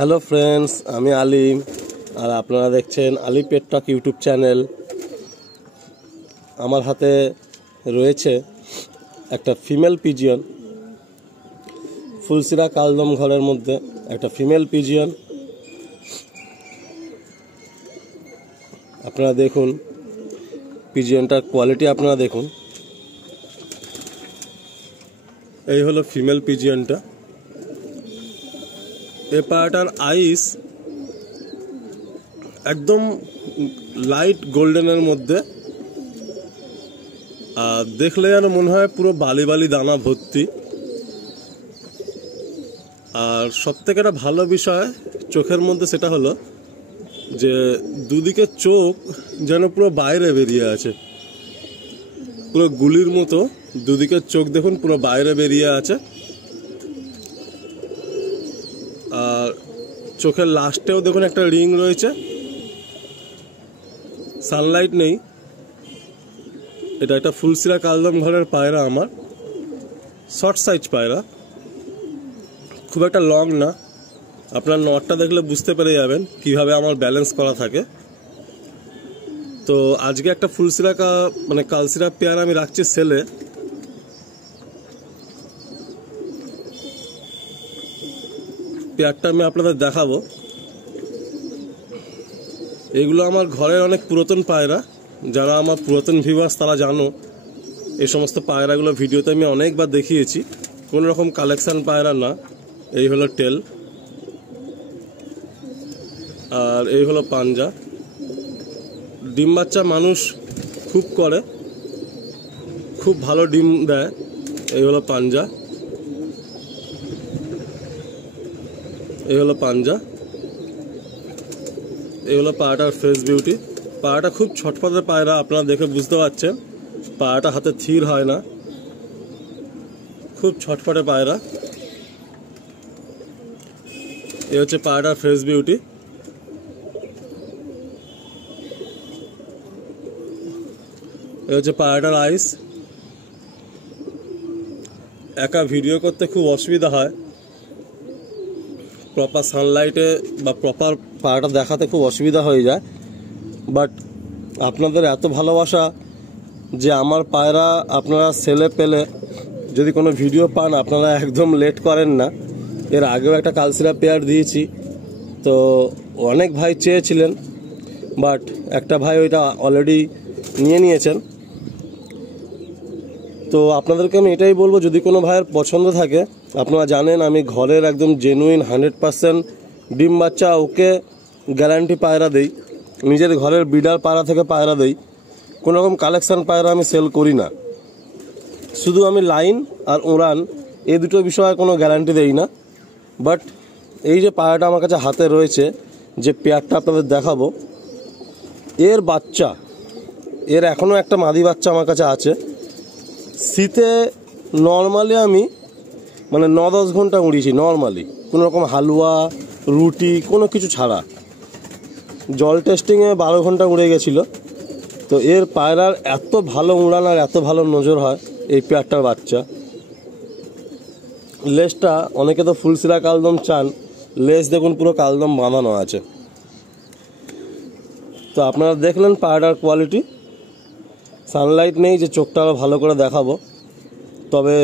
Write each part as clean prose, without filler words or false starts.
Hello friends, আমি আলিম আর আপনারা দেখছেন আলি পেট টক ইউটিউব চ্যানেল। আমার হাতে রয়েছে একটা ফিমেল পিজিয়ন, ফুলসিরা কালদম ঘরের মধ্যে একটা ফিমেল পিজিয়ন। আপনারা দেখুন পিজিয়নটার কোয়ালিটি, আপনারা দেখুন। এই হলো ফিমেল পিজিয়নটা। এই পায়রাটার আইস একদম লাইট গোল্ডেনের মধ্যে, আর দেখলে যেন মনে হয় পুরো বালি বালি দানা ভর্তি। আর সব থেকে একটা ভালো বিষয় চোখের মধ্যে সেটা হলো যে দুদিকে চোখ যেন পুরো বাইরে বেরিয়ে আছে, পুরো গুলির মতো দুদিকের চোখ দেখুন পুরো বাইরে বেরিয়ে আছে। আর চোখের লাস্টেও দেখুন একটা রিং রয়েছে। সানলাইট নেই, এটা একটা ফুলসিরা কালদম ঘরের পায়রা। আমার শর্ট সাইজ পায়রা, খুব একটা লং না। আপনার নটটা দেখলে বুঝতে পেরে যাবেন কিভাবে আমার ব্যালেন্স করা থাকে। তো আজকে একটা ফুলসিরা কালসিরা পেয়ার আমি রাখছি সেলে। পেয়ারটা আমি আপনাদের দেখাবো। এগুলো আমার ঘরের অনেক পুরাতন পায়রা। যারা আমার পুরাতন ভিউয়ার্স তারা জানো এই সমস্ত পায়রাগুলো ভিডিওতে আমি অনেকবার দেখিয়েছি। কোনো রকম কালেকশন পায়রা না। এই হলো টেল, আর এই হলো পাঞ্জা। ডিম বাচ্চা মানুষ খুব করে, খুব ভালো ডিম দেয়। এই হলো পাঞ্জা, এই হলো পাঞ্জা, এই হলো পায়রাটার ফেস বিউটি। পায়রাটা খুব ছটফটে পায়রা, আপনারা দেখে বুঝতে পারছেন। পায়রাটা হাতে থির হয় না, খুব ছটফটে পায়রা। এই হচ্ছে পায়রাটার ফেস বিউটি। এই হচ্ছে পায়রাটার আইস। একা ভিডিও করতে খুব অসুবিধা হয়, প্রপার সানলাইটে বা প্রপার পায়রাটা দেখাতে খুব অসুবিধা হয়ে যায়। বাট আপনাদের এত ভালোবাসা যে আমার পায়রা আপনারা সেলে পেলে যদি কোনো ভিডিও পান আপনারা একদম লেট করেন না। এর আগেও একটা কালসিরা পেয়ার দিয়েছি, তো অনেক ভাই চেয়েছিলেন, বাট একটা ভাই ওইটা অলরেডি নিয়েছেন। তো আপনাদেরকে আমি এটাই বলবো, যদি কোনো ভাইয়ের পছন্দ থাকে, আপনারা জানেন আমি ঘরের একদম জেনুইন 100% ডিম বাচ্চা ওকে গ্যারান্টি পায়রা দেই। নিজের ঘরের ব্রিডার পায়রা থেকে পায়রা দেই। কোনো রকম কালেকশান পায়রা আমি সেল করি না। শুধু আমি লাইন আর উড়ান এই দুটো বিষয়ে কোনো গ্যারান্টি দেই না। বাট এই যে পায়রাটা আমার কাছে হাতে রয়েছে, যে পেয়ারটা আপনাদের দেখাবো, এর বাচ্চা, এর এখনও একটা মাদি বাচ্চা আমার কাছে আছে। শীতে নর্মালি আমি 9-10 ঘন্টা উড়িয়েছি, নর্মালি কোনো রকম হালুয়া রুটি কোনো কিছু ছাড়া। জল টেস্টিংয়ে 12 ঘন্টা উড়ে গেছিলো। তো এর পায়রার এত ভালো উড়ান আর এত ভালো নজর হয় এই পেয়ারটার বাচ্চা। লেজটা, অনেকে তো ফুলসিরা কালদম চান, লেজ দেখুন পুরো কালদম বাঁধানো আছে। তো আপনারা দেখলেন পায়রাটার কোয়ালিটি। সানলাইট নেই যে চোখটা আরও ভালো করে দেখাবো, তবে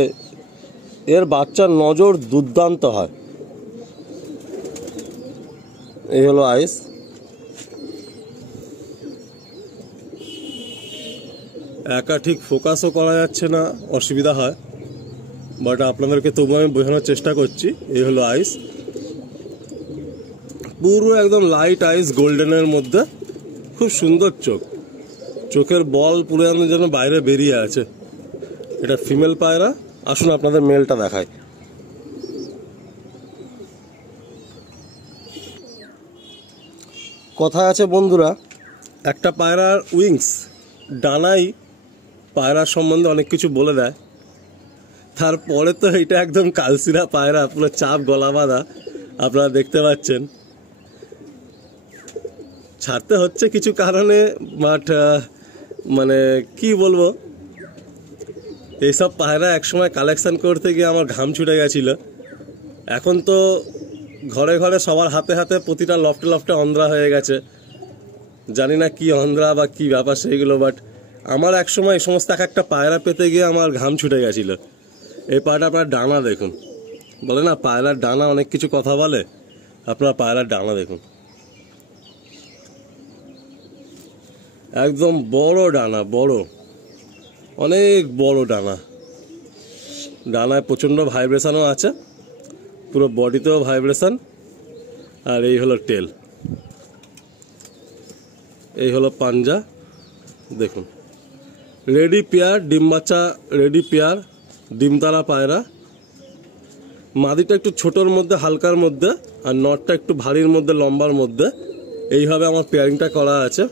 এর বাচ্চার নজর দুর্দান্ত হয়। এই হলো আইস। একা ঠিক ফোকাসও করা যাচ্ছে না, অসুবিধা হয়, বাট আপনাদেরকে তবু আমি বোঝানোর চেষ্টা করছি। এই হলো আইস, পুরো একদম লাইট আইস গোল্ডেনের মধ্যে, খুব সুন্দর চোখ। চোখের বল পুরো যেন বাইরে বেরিয়ে আছে। এটা ফিমেল পায়রা। আসুন আপনাদের মেলটা দেখায়। কথায় আছে বন্ধুরা, একটা পায়রার উইংস, ডানাই পায়রার সম্বন্ধে অনেক কিছু বলে দেয়। তারপরে তো এটা একদম কালসিরা পায়রা, পুরো চাপ গলা বাঁধা, আপনারা দেখতে পাচ্ছেন। ছাড়তে হচ্ছে কিছু কারণে, বাট কি বলবো, এইসব পায়রা একসময় কালেকশন করতে গিয়ে আমার ঘাম ছুটে গেছিলো। এখন তো ঘরে ঘরে সবার হাতে হাতে প্রতিটা লফটে লফটে অন্ধ্রা হয়ে গেছে। জানি না কি অন্ধ্রা বা কি ব্যাপার সেইগুলো, বাট আমার একসময় এই সমস্ত এক একটা পায়রা পেতে গিয়ে আমার ঘাম ছুটে গেছিল। এই পায়রাটা আপনার ডানা দেখুন, বলে না পায়রার ডানা অনেক কিছু কথা বলে, আপনার পায়রার ডানা দেখুন, একদম বড় ডানা, বড়, অনেক বড় ডানা। ডানায় প্রচণ্ড ভাইব্রেশনও আছে, পুরো বডিতেও ভাইব্রেশন। আর এই হলো টেল, এই হলো পাঞ্জা দেখুন। রেডি পেয়ার, ডিম বাচ্চা রেডি পেয়ার, ডিমতারা পায়রা। মাদিটা একটু ছোটোর মধ্যে, হালকার মধ্যে, আর নটটা একটু ভারীর মধ্যে, লম্বার মধ্যে। এইভাবে আমার পেয়ারিংটা করা আছে।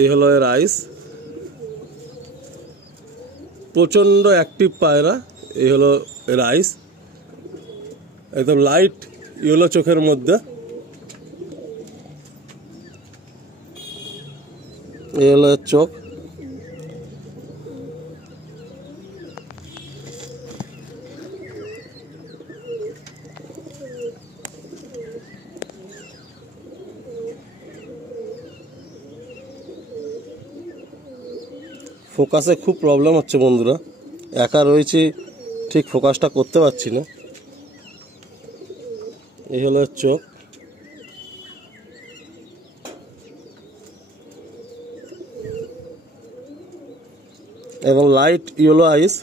এই হলো এর আইস, প্রচণ্ড অ্যাক্টিভ পায়রা। এই হলো এর আইস, একদম লাইট ইয়েলো চোখের মধ্যে। এই হলো এর চোখ। ফোকাসে খুব প্রবলেম হচ্ছে বন্ধুরা, একা রয়েছি, ঠিক ফোকাসটা করতে পারছি না। এই হলো চোখ, এবং লাইট ইয়েলো আইস।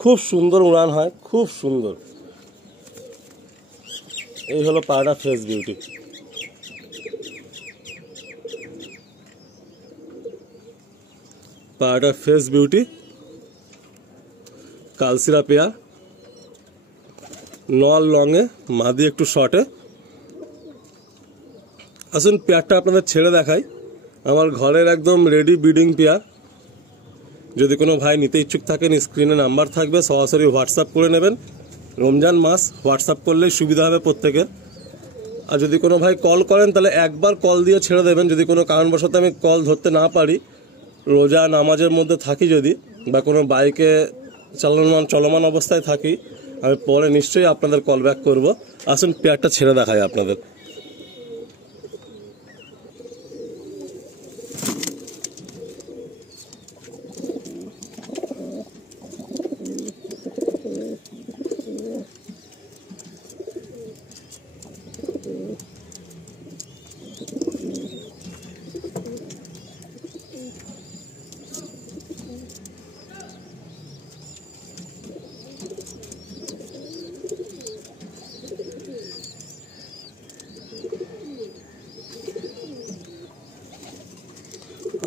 খুব সুন্দর উড়ান হয়, খুব সুন্দর। এই হলো পায়রা ফেস বিউটি। পায়রাটার ফেস বিউটি, কালসিরা পেয়ার, নল লংয়ে, মাদি একটু শর্টে। আসুন পেয়ারটা আপনাদের ছেড়ে দেখাই। আমার ঘরের একদম রেডি ব্রিডিং পেয়ার। যদি কোনো ভাই নিতে ইচ্ছুক থাকেন, স্ক্রিনে নাম্বার থাকবে, সরাসরি হোয়াটসঅ্যাপ করে নেবেন। রমজান মাস, হোয়াটসঅ্যাপ করলেই সুবিধা হবে প্রত্যেকের। আর যদি কোনো ভাই কল করেন তাহলে একবার কল দিয়ে ছেড়ে দেবেন। যদি কোনো কারণবশত আমি কল ধরতে না পারি, রোজা নামাজের মধ্যে থাকি যদি, বা কোনো বাইকে চলমান অবস্থায় থাকি, আমি পরে নিশ্চয়ই আপনাদের কল ব্যাক করবো। আসুন পেয়ারটা ছেড়ে দেখাই আপনাদের।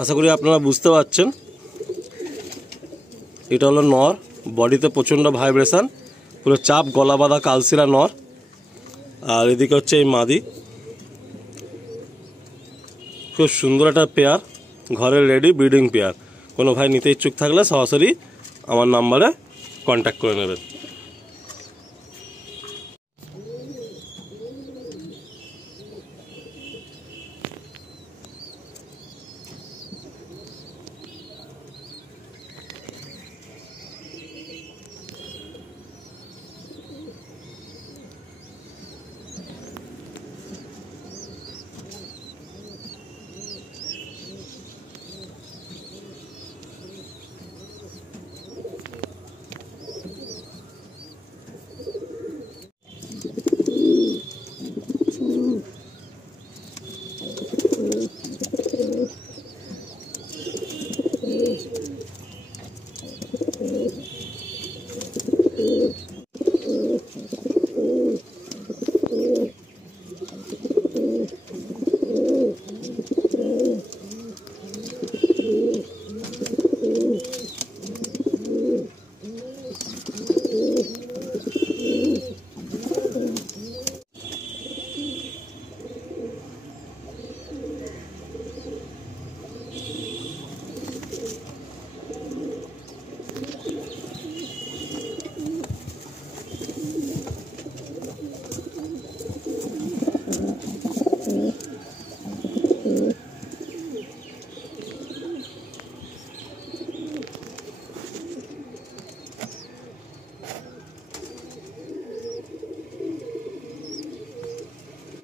আশা করি আপনারা বুঝতে পারছেন। এটা হলো নর, বডিতে প্রচণ্ড ভাইব্রেশন, পুরো চাপ গলা বাঁধা কালসিরা নর। আর এদিকে হচ্ছে এই মাদি। খুব সুন্দর একটা পেয়ার, ঘরের রেডি ব্রিডিং পেয়ার। কোনো ভাই নিতে ইচ্ছুক থাকলে সরাসরি আমার নাম্বারে কন্ট্যাক্ট করে নেবেন।